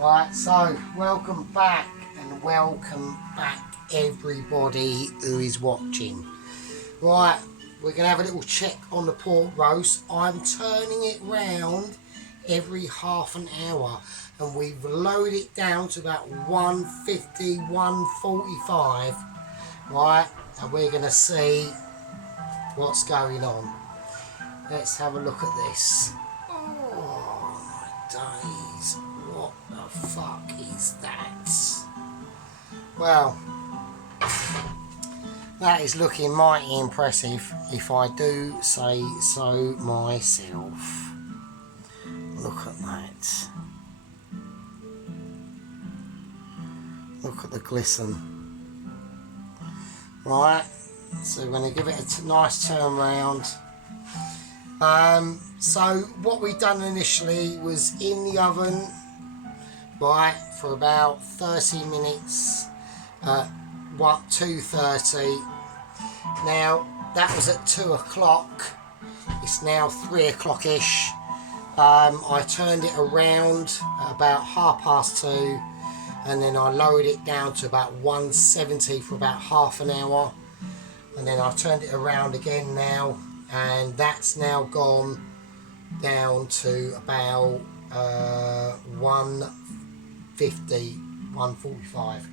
Right, so welcome back everybody who is watching. Right, we're going to have a little check on the pork roast. I'm turning it round every half an hour and we've lowered it down to about 150, 145. Right, and we're going to see what's going on. Let's have a look at this. Oh my days, what the fuck is that? Well, that is looking mighty impressive, if I do say so myself. Look at that. Look at the glisten. Right, so we're going to give it a nice turn round. So what we've done initially was in the oven, right, for about 30 minutes at 230. Now that was at 2 o'clock. It's now 3 o'clock-ish. I turned it around at about 2:30 and then I lowered it down to about 170 for about half an hour, and then I turned it around again now, and that's now gone down to about 150, 145.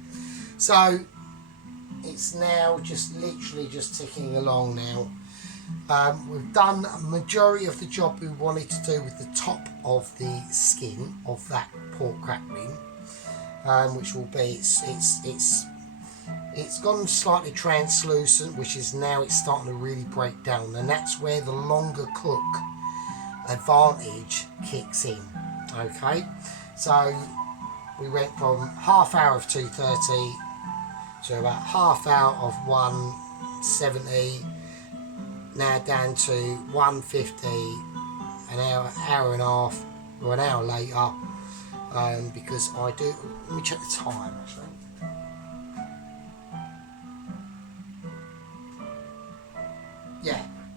So it's now just literally just ticking along now. We've done a majority of the job we wanted to do with the top of the skin of that pork crackling, which will be it's gone slightly translucent, which is now it's starting to really break down, and that's where the longer cook advantage kicks in. Okay, so we went from half hour of 230 to about half hour of 170, now down to 150, an hour and a half, or an hour later, because I do, let me check the time actually.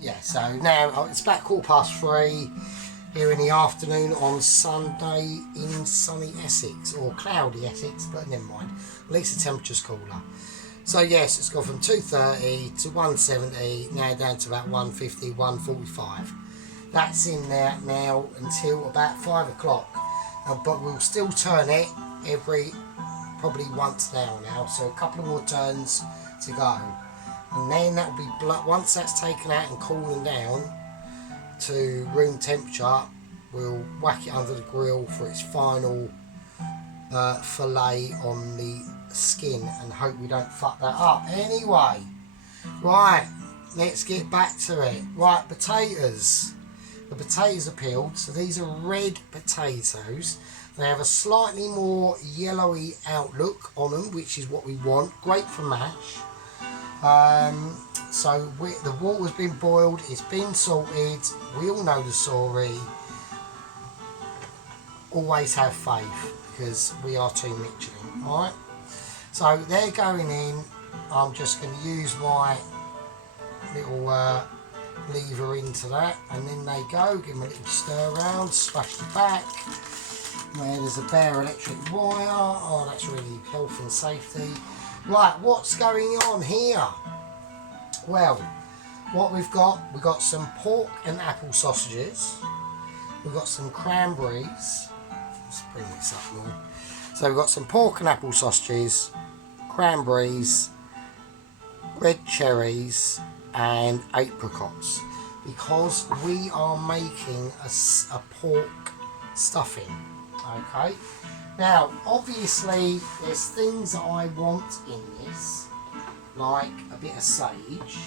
Yeah, so now it's about 3:15 here in the afternoon on Sunday in sunny Essex, or cloudy Essex, but never mind, at least the temperature's cooler. So yes, it's gone from 230 to 170, now down to about 150, 145. That's in there now until about 5 o'clock, but we'll still turn it probably once an hour now, so a couple of more turns to go. And then that'll be once that's taken out and cooling down to room temperature, we'll whack it under the grill for its final fillet on the skin, and hope we don't fuck that up. Anyway, right, let's get back to it. Right, potatoes. The potatoes are peeled, so these are red potatoes. They have a slightly more yellowy outlook on them, which is what we want. Great for mash. So the water's been boiled, it's been salted, we all know the story. Always have faith, because we are Team Michelin, alright? So they're going in. I'm just going to use my little lever into that, and then they go. Give them a little stir around, splash the back where there's a bare electric wire. Oh, that's really health and safety. Right, what's going on here? Well, what we've got some pork and apple sausages. We've got some cranberries. Let's bring this up more. So we've got some pork and apple sausages, cranberries, red cherries and apricots, because we are making a pork stuffing. Okay, now obviously there's things that I want in this, like a bit of sage,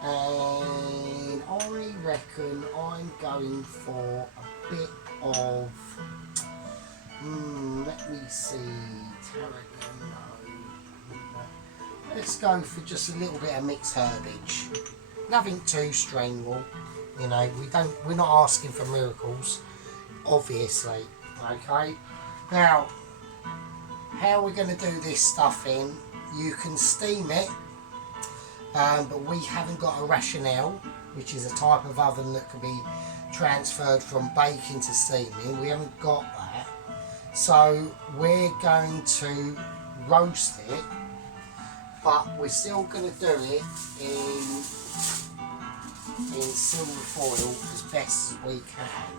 and I reckon I'm going for a bit of let me see, tarragon, no. Let's go for just a little bit of mixed herbage. Nothing too strenuous, you know, we're not asking for miracles, obviously. Okay, now how we're going to do this stuffing, you can steam it, but we haven't got a rationale, which is a type of oven that can be transferred from baking to steaming. We haven't got that. So we're going to roast it, but we're still going to do it in silver foil as best as we can.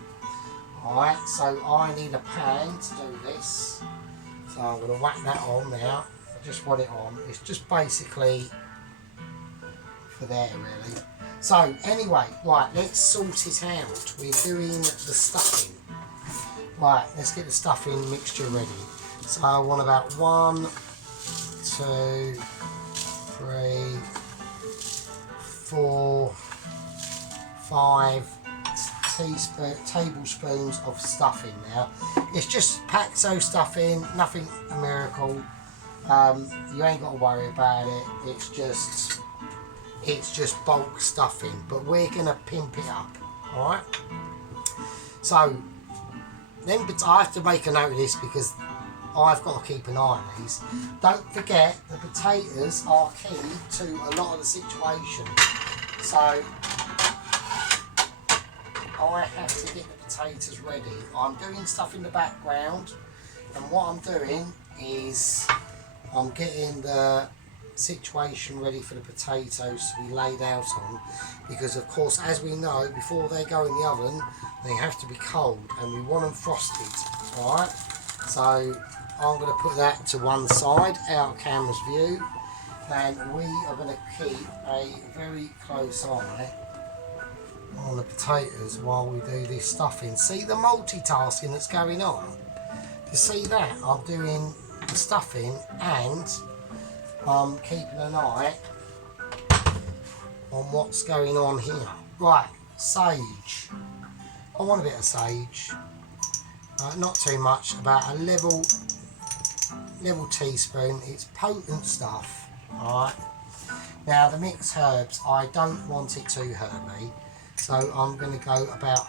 Alright, so I need a pan to do this. So I'm going to whack that on now. I just want it on. It's just basically for there really. So anyway, right, let's sort it out. We're doing the stuffing. Right, let's get the stuffing mixture ready. So I want about 1, 2, 3, 4, 5 tablespoons of stuffing now. It's just Paxo stuffing, nothing a miracle. You ain't got to worry about it. It's just bulk stuffing, but we're gonna pimp it up. All right. So then I have to make a note of this because I've got to keep an eye on these. Don't forget the potatoes are key to a lot of the situation. So I have to get the potatoes ready. I'm doing stuff in the background, and what I'm doing is I'm getting the situation ready for the potatoes to be laid out on, because of course, as we know, before they go in the oven they have to be cold and we want them frosted. Alright, so I'm going to put that to one side out of camera's view, and we are going to keep a very close eye on the potatoes while we do this stuffing. See the multitasking that's going on? You see that? I'm doing the stuffing and I'm keeping an eye on what's going on here. Right, sage. I want a bit of sage. Not too much, about a level teaspoon. It's potent stuff. Alright. Now the mixed herbs, I don't want it too herby, so I'm going to go about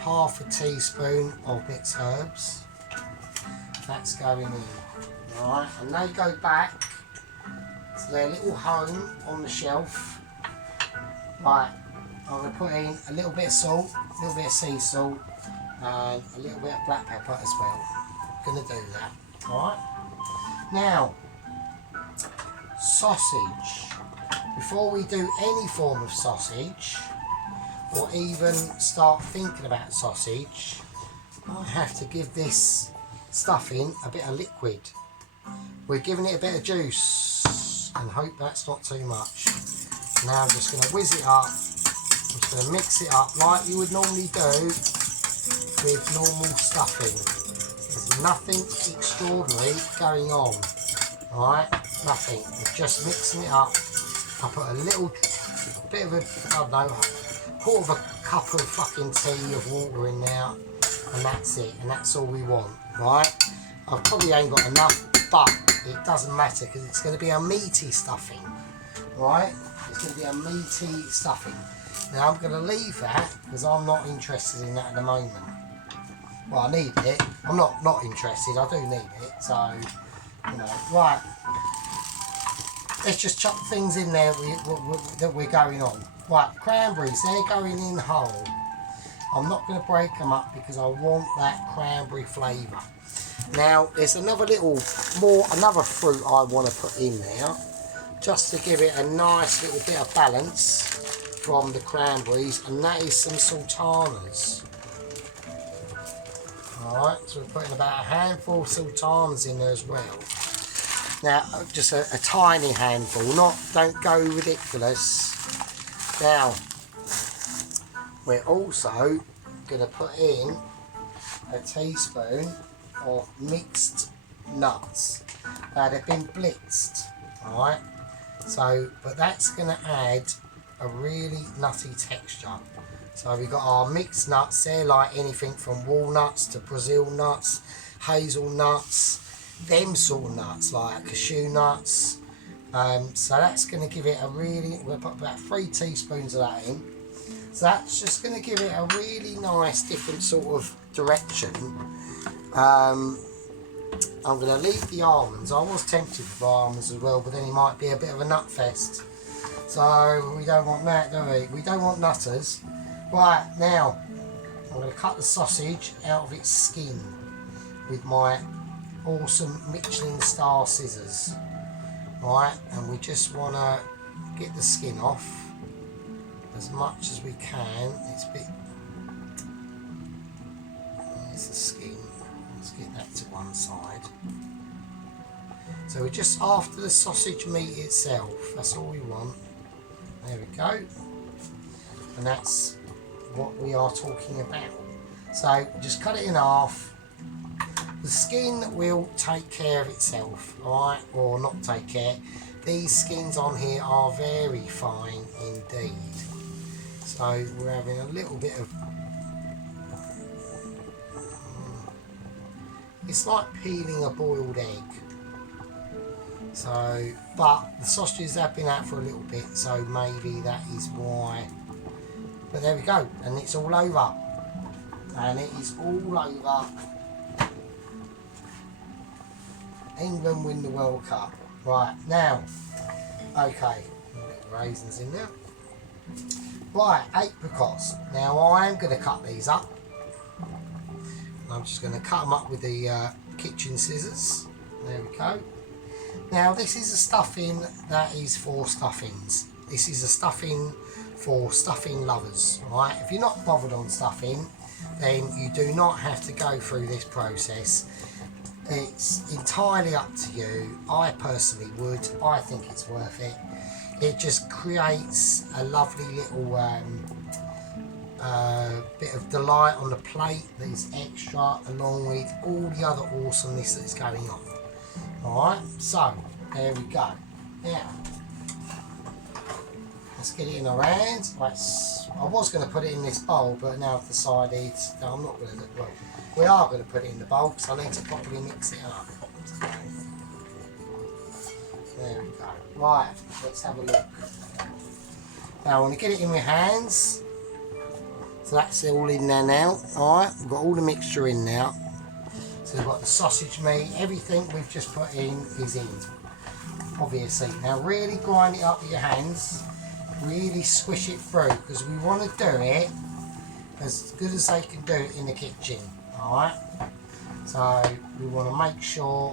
half a teaspoon of mixed herbs. That's going in. Alright, and they go back to their little home on the shelf. Right, I'm going to put in a little bit of salt, a little bit of sea salt, and a little bit of black pepper as well. I'm going to do that. Alright, now sausage. Before we do any form of sausage, or even start thinking about sausage, I have to give this stuffing a bit of liquid. We're giving it a bit of juice, and hope that's not too much. Now I'm just going to whiz it up. I'm just going to mix it up like you would normally do with normal stuffing. There's nothing extraordinary going on. Alright, nothing. I'm just mixing it up. I put a little bit of I don't know, quarter of a cup of fucking tea of water in there, and that's it, and that's all we want. Right, I probably ain't got enough, but it doesn't matter because it's going to be a meaty stuffing. Right, it's going to be a meaty stuffing. Now I'm going to leave that because I'm not interested in that at the moment. Well, I need it. I'm not interested. I do need it. So, you know, right. Let's just chuck things in there that we're going on. Right, cranberries. They're going in whole. I'm not going to break them up because I want that cranberry flavour. Now, there's another fruit I want to put in there, just to give it a nice little bit of balance from the cranberries, and that is some sultanas. Alright, so we're putting about a handful of sultanas in there as well. Now, just a tiny handful, don't go ridiculous. Now, we're also going to put in a teaspoon of mixed nuts. Now, they've been blitzed, alright? So, but that's going to add a really nutty texture. So we've got our mixed nuts there, like anything from walnuts to Brazil nuts, hazelnuts, them sort of nuts like cashew nuts. So that's going to give it a really, we'll put about 3 teaspoons of that in. So that's just going to give it a really nice different sort of direction. I'm going to leave the almonds. I was tempted with almonds as well, but then it might be a bit of a nut fest. So we don't want that, do we? We don't want nutters. Right, now I'm going to cut the sausage out of its skin. with my awesome Michelin star scissors. Right, and we just want to get the skin off as much as we can. It's a bit, there's the skin, let's get that to one side. So we're just after the sausage meat itself, that's all we want. There we go, and that's what we are talking about. So just cut it in half. The skin will take care of itself, alright, or not take care. These skins on here are very fine indeed. So we're having a little bit of, it's like peeling a boiled egg. So, but the sausages have been out for a little bit, so maybe that is why. But there we go, and it's all over. And it is all over. England win the World Cup. Right, now, okay, little raisins in there. Right, apricots. Now I am going to cut these up. I'm just going to cut them up with the kitchen scissors. There we go. Now this is a stuffing that is for stuffings. This is a stuffing for stuffing lovers. Right, if you're not bothered on stuffing, then you do not have to go through this process. It's entirely up to you. I personally would. I think it's worth it. It just creates a lovely little bit of delight on the plate that is extra, along with all the other awesomeness that's going on. Alright, so there we go. Now, let's get it in our hands. I was going to put it in this bowl, but now I've decided no, I'm not going to do it. Well, we are going to put it in the bowl because I need to properly mix it up. So, there we go. Right, let's have a look. Now I want to get it in my hands. So that's all in there now. Alright, we've got all the mixture in now. So we've got the sausage meat, everything we've just put in is in, obviously. Now really grind it up with your hands. Really squish it through because we want to do it as good as they can do it in the kitchen. Alright, so we want to make sure,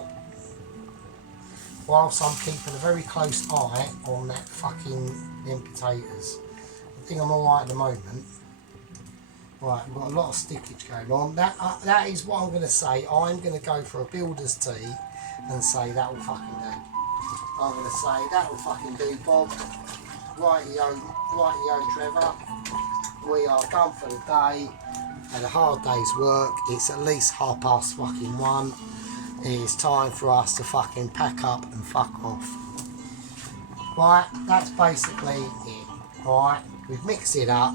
whilst I'm keeping a very close eye on that fucking them potatoes. I think I'm alright at the moment. Right, we've got a lot of stickage going on. That is what I'm going to say. I'm going to go for a builder's tea and say that will fucking do. I'm going to say that will fucking do, Bob. Rightio, Trevor. We are done for the day. Had a hard day's work. It's at least 1:30. It is time for us to fucking pack up and fuck off. Right, that's basically it. Right, we've mixed it up.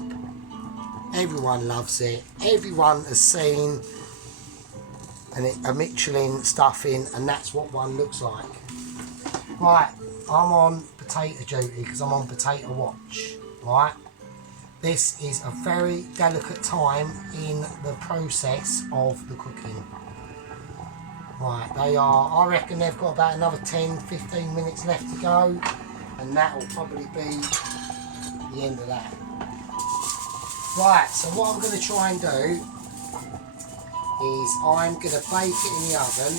Everyone loves it. Everyone has seen a Michelin stuffing, and that's what one looks like. Right, I'm on potato duty because I'm on potato watch. Right. This is a very delicate time in the process of the cooking. Right, I reckon they've got about another 10-15 minutes left to go, and that will probably be the end of that. Right, so what I'm going to try and do is I'm going to bake it in the oven,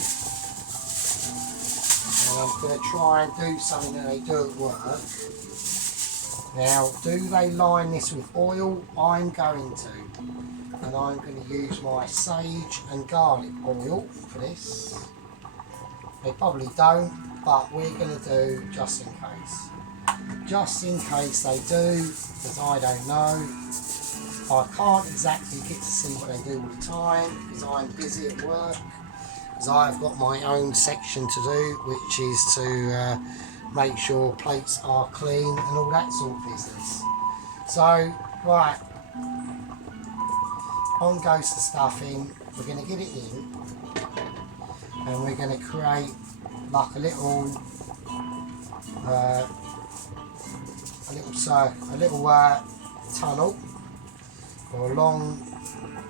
and I'm going to try and do something that they do at work. Now, do they line this with oil? I'm going to. And I'm going to use my sage and garlic oil for this. They probably don't, but we're going to do just in case. Just in case they do, because I don't know. I can't exactly get to see what they do all the time, because I'm busy at work. Because I've got my own section to do, which is to make sure plates are clean and all that sort of business. So, right, on goes the stuffing. We're going to get it in, and we're going to create like a little tunnel or a long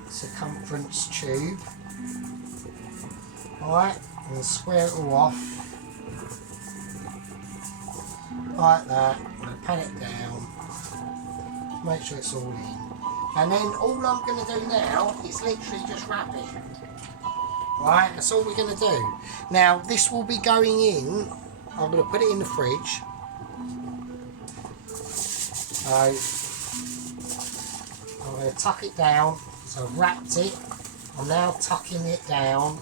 circumference tube. Alright, and square it all off. Like that, I'm going to pan it down, make sure it's all in, and then all I'm going to do now is literally just wrap it. Right, that's all we're going to do. Now, this will be going in. I'm going to put it in the fridge. So, I'm going to tuck it down. So, I've wrapped it. I'm now tucking it down,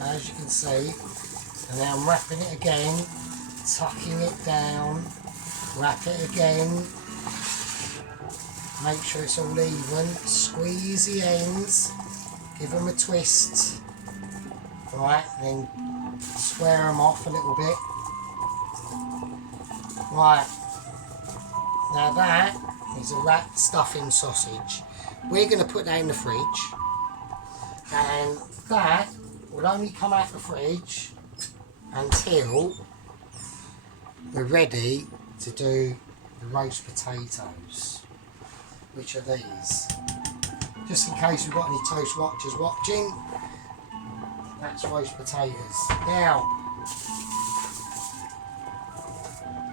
as you can see. And now I'm wrapping it again, tucking it down, wrap it again. Make sure it's all even. Squeeze the ends. Give them a twist. Right, then square them off a little bit. Right, now that is a wrapped stuffing sausage. We're going to put that in the fridge, and that will only come out the fridge until we're ready to do the roast potatoes, which are these. Just in case we've got any toast watchers watching, that's roast potatoes. Now,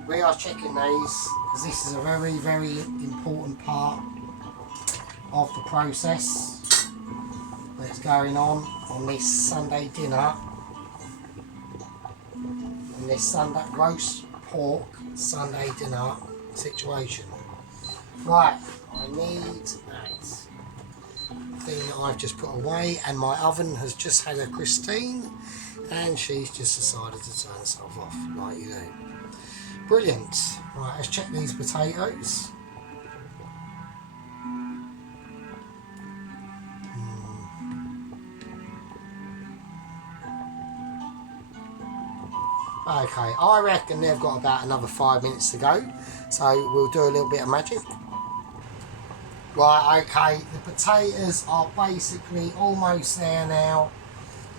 we are checking these because this is a very, very important part of the process that's going on this Sunday dinner, on this Sunday roast pork Sunday dinner situation. Right, I need that thing that I've just put away, and my oven has just had a Christine, and she's just decided to turn herself off like you do. Brilliant. Right, let's check these potatoes. Okay, I reckon they've got about another 5 minutes to go, so we'll do a little bit of magic. Right, okay, the potatoes are basically almost there now.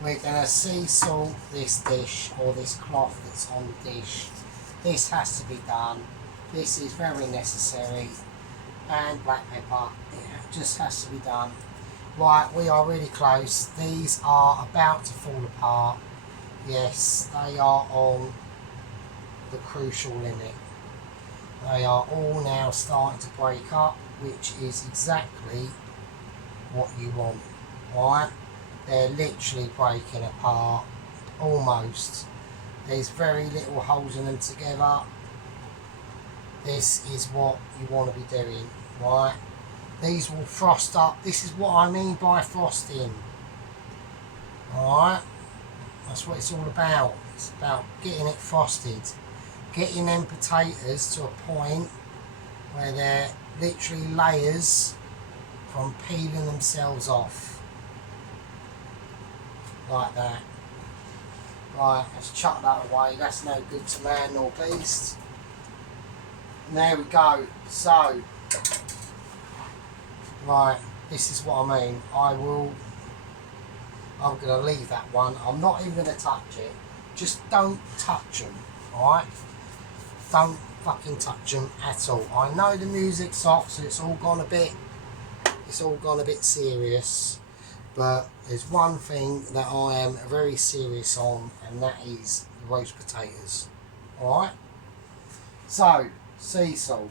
We're going to sea salt this dish, or this cloth that's on the dish. This has to be done. This is very necessary. And black pepper, it just has to be done. Right, we are really close. These are about to fall apart. Yes, they are on the crucial limit. They are all now starting to break up, which is exactly what you want. Right? They're literally breaking apart, almost. There's very little holes in them together. This is what you want to be doing, right? These will frost up. This is what I mean by frosting. Alright? That's what it's all about. It's about getting it frosted. Getting them potatoes to a point where they're literally layers from peeling themselves off. Like that. Right, let's chuck that away. That's no good to man nor beast. And there we go. So, right, this is what I mean. I'm going to leave that one. I'm not even going to touch it. Just don't touch them, alright? Don't fucking touch them at all. I know the music's off, so it's all gone a bit serious. But there's one thing that I am very serious on, and that is the roast potatoes. Alright? So, sea salt.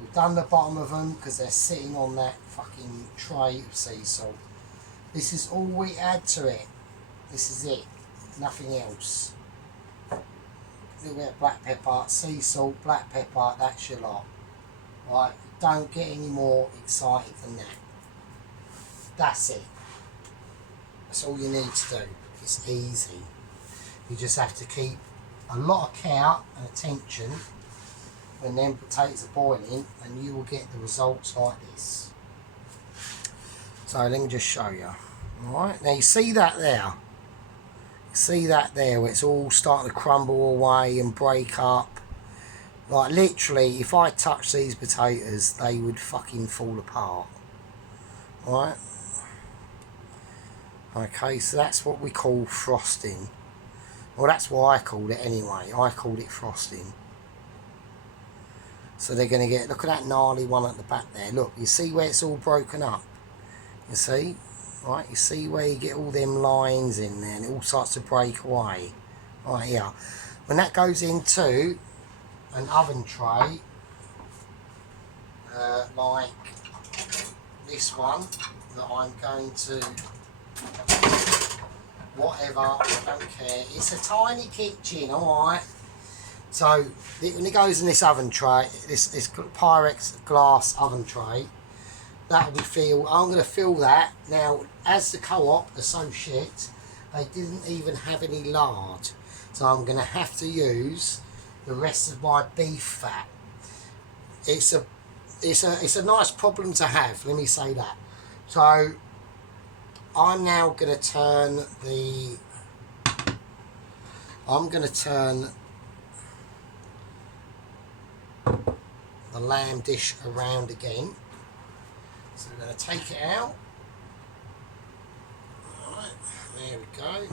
We've done the bottom of them because they're sitting on that fucking tray of sea salt. This is all we add to it. This is it. Nothing else. A little bit of black pepper, sea salt, black pepper, that's your lot. Right? Don't get any more excited than that. That's it. That's all you need to do. It's easy. You just have to keep a lot of care and attention when them potatoes are boiling, and you will get the results like this. So let me just show you. Alright, now you see that there? You see that there where it's all starting to crumble away and break up? Like literally, if I touch these potatoes, they would fucking fall apart. Alright? Okay, so that's what we call frosting. Well, that's what I called it anyway. I called it frosting. So they're going to get, look at that gnarly one at the back there. Look, you see where it's all broken up? You see? Right, you see where you get all them lines in there and it all starts to break away. Right here. When that goes into an oven tray, like this one that I'm going to whatever, I don't care. It's a tiny kitchen, alright? So when it goes in this oven tray, this Pyrex glass oven tray, that'll be filled. I'm going to fill that. Now, as the Co-op are so shit, they didn't even have any lard. So I'm going to have to use the rest of my beef fat. It's a nice problem to have, let me say that. So I'm now going to turn the lamb dish around again. So we're going to take it out. Alright, there we go.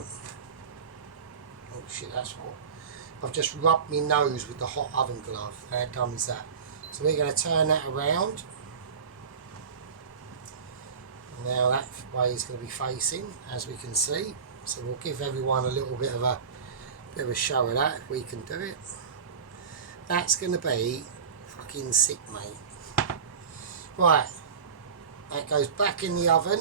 Oh shit, that's hot. I've just rubbed my nose with the hot oven glove. How dumb is that? So we're going to turn that around. Now that way is going to be facing, as we can see. So we'll give everyone a little bit of a show of that if we can do it. That's going to be fucking sick, mate. Right, that goes back in the oven.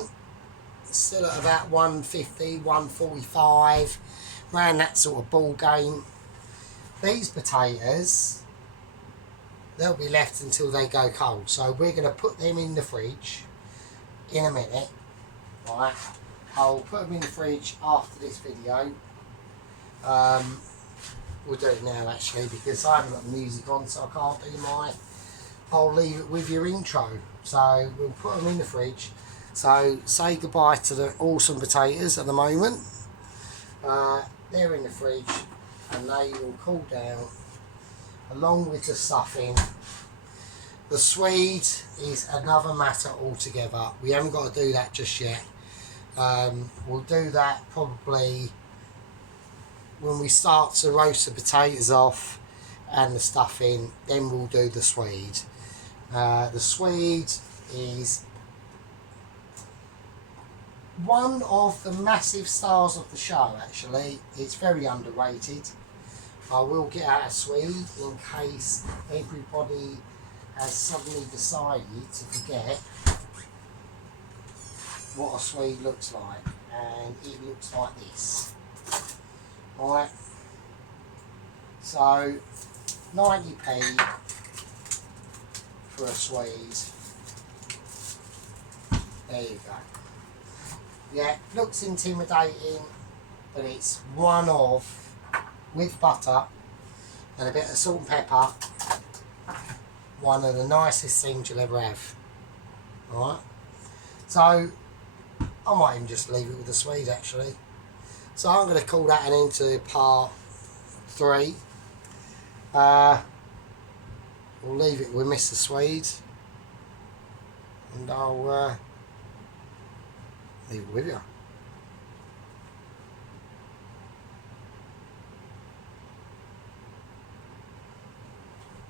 Still at about 150, 145, around that sort of ball game. These potatoes, they'll be left until they go cold. So we're going to put them in the fridge in a minute. Right, I'll put them in the fridge after this video. We'll do it now actually because I haven't got the music on, so I can't do my. I'll leave it with your intro. So we'll put them in the fridge. So say goodbye to the awesome potatoes at the moment. They're in the fridge and they will cool down along with the stuffing. The Swede is another matter altogether. We haven't got to do that just yet. We'll do that probably when we start to roast the potatoes off and the stuffing, then we'll do the Swede. The Swede is one of the massive stars of the show actually. It's very underrated. I will get out a Swede in case everybody has suddenly decided to forget what a Swede looks like, and it looks like this. Right, so 90p for a Swede. There you go. Yeah, looks intimidating, but it's one of, with butter and a bit of salt and pepper, one of the nicest things you'll ever have. Alright, so I might even just leave it with the Swede actually. So I'm going to call that an into part 3. We'll leave it with Mr. Swede and I'll leave it with you.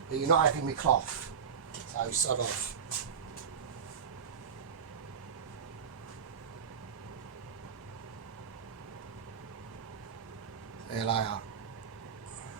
But you're not having me cloth, so sod off. See you later.